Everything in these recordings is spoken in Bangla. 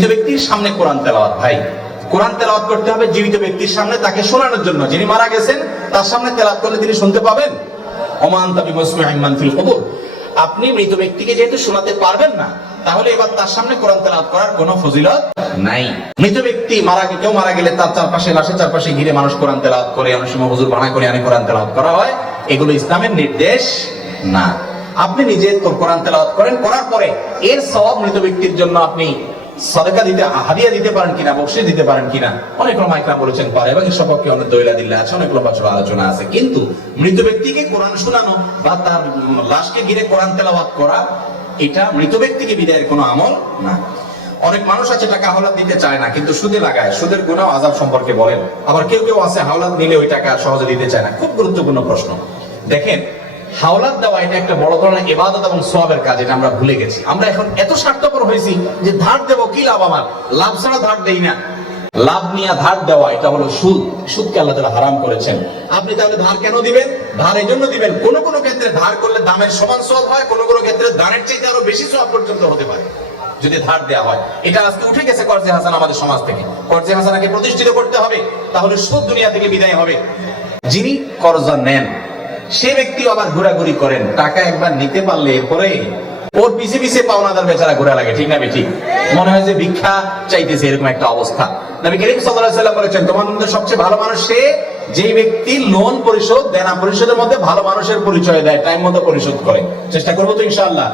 মৃত ব্যক্তির সামনে কোরআন তেলাওয়াত, ভাই। কোরআন তেলাওয়াত করতে হবে জীবিত ব্যক্তির সামনে, তাকে শোনানোর জন্য। যিনি মারা গেছেন, তার সামনে তেলাওয়াত করলে তিনি শুনতে পাবেন। ওমান তাবি মুসমিআন ফিল কবর। আপনি মৃত ব্যক্তিকে যেহেতু শোনাতে পারবেন না, তাহলে এবার তার সামনে কোরআন তেলাওয়াত করার কোনো ফজিলত নাই। মৃত ব্যক্তি মারা গে- কেউ মারা গেলে তার চারপাশে লাশের চারপাশে ঘিরে মানুষ কোরআন তেলাওয়াত করে, অনেক সময় হুজুর বানা করে আনে কোরআন তেলাওয়াত করা হয়। এগুলো ইসলামের নির্দেশ না। আপনি নিজে কোরআন তেলাওয়াত করেন, করার পরে এর সওয়াব মৃত ব্যক্তির জন্য আপনি সদকা দিতে হাদিয়া দিতে পারেন কিনা বকশিস দিতে পারেন কিনা, অনেক মাইকরা বলেছেন, পারে এবং সপক্ষে অনেক দৈলা দিল্লা আছে, অনেক বছর আলোচনা আছে। কিন্তু মৃত ব্যক্তিকে কোরআন শোনানো বা তার লাশকে ঘিরে কোরআন তেলাওয়াত করা, এটা মৃত ব্যক্তিকে বিদায়ের কোনো আমল না। অনেক মানুষ আছে টাকা হাওলাত দিতে চায় না, কিন্তু সুদে লাগায়, সুদের গুণাও আজাব সম্পর্কে বলেন। আবার কেউ কেউ আছে হাওলাত নিলে ওই টাকা সহজে দিতে চায় না, খুব গুরুত্বপূর্ণ প্রশ্ন। দেখেন হাওলাত দেওয়া এটা একটা বড় ধরনের ইবাদত এবং সওয়াবের কাজ, এটা আমরা ভুলে গেছি। আমরা এখন এত স্বার্থপর হয়েছি যে ধার দেবো, কি লাভ আমার? লাভ ছাড়া ধার দেই না। লাভ নিয়ে ধার দেওয়া, এটা হলো সুদ। সুদকে আল্লাহ তাআলা হারাম করেছেন। আপনি তাহলে ধার কেন দিবেন? ধার এই জন্য দিবেন, কোন কোন ক্ষেত্রে ধার করলে দামের সমান সব হয়, কোন কোন ক্ষেত্রে দানের চাইতে আরও বেশি সব পর্যন্ত হতে পারে, যদি ধার দেওয়া হয়। এটা আজকে উঠে গেছে কর্জে হাসান আমাদের সমাজ থেকে। কর্জে হাসানাকে প্রতিষ্ঠিত করতে হবে, তাহলে সুদ দুনিয়া থেকে বিদায় হবে। যিনি কর্জা নেন সে ব্যক্তি আবার ঘোরাঘুরি করেন টাকা একবার নিতে পারলে এরপরে ওর পিছে পিছে পাওনাদার বেচারা ঘোরা লাগে, ঠিক না ঠিক মনে হয় যে ভিক্ষা চাইতেছে, এরকম একটা অবস্থা। নবী করিম সাল্লাল্লাহু আলাইহি বলেছেন, তোমার মধ্যে সবচেয়ে ভালো মানুষ সে যে ব্যক্তি লোন পরিশোধ, দেনা পরিশোধের মধ্যে ভালো মানুষের পরিচয় দেয়, টাইম মতো পরিশোধ করে। চেষ্টা করব তো ইনশাআল্লাহ।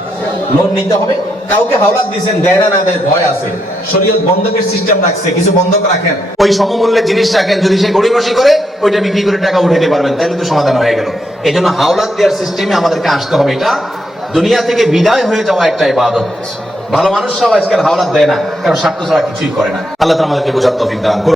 লোন নিতে হবে। কাউকে হাওলাত দিয়েছেন দেয় না না দেয়, ভয় আছে। শরীয়ত বন্ধকের সিস্টেম রাখছে, কিছু বন্ধক রাখেন। ওই সমমূল্যের জিনিস রাখেন, যদি সে গড়িমসি করে, ওইটা বিক্রি করে টাকা উঠাতে পারবেন তাহলে তো সমাধান হয়ে গেল। এই জন্য হাওলাত দেওয়ার সিস্টেমে আমাদেরকে আসতে হবে, এটা দুনিয়া থেকে বিদায় হয়ে যাওয়া একটা ইবাদত ভালো মানুষ সব আজকাল হাওলাত দেয় না, কারণ স্বার্থ ছাড়া কিছুই করে না আল্লাহ আমাদেরকে বোঝার তফিক দান।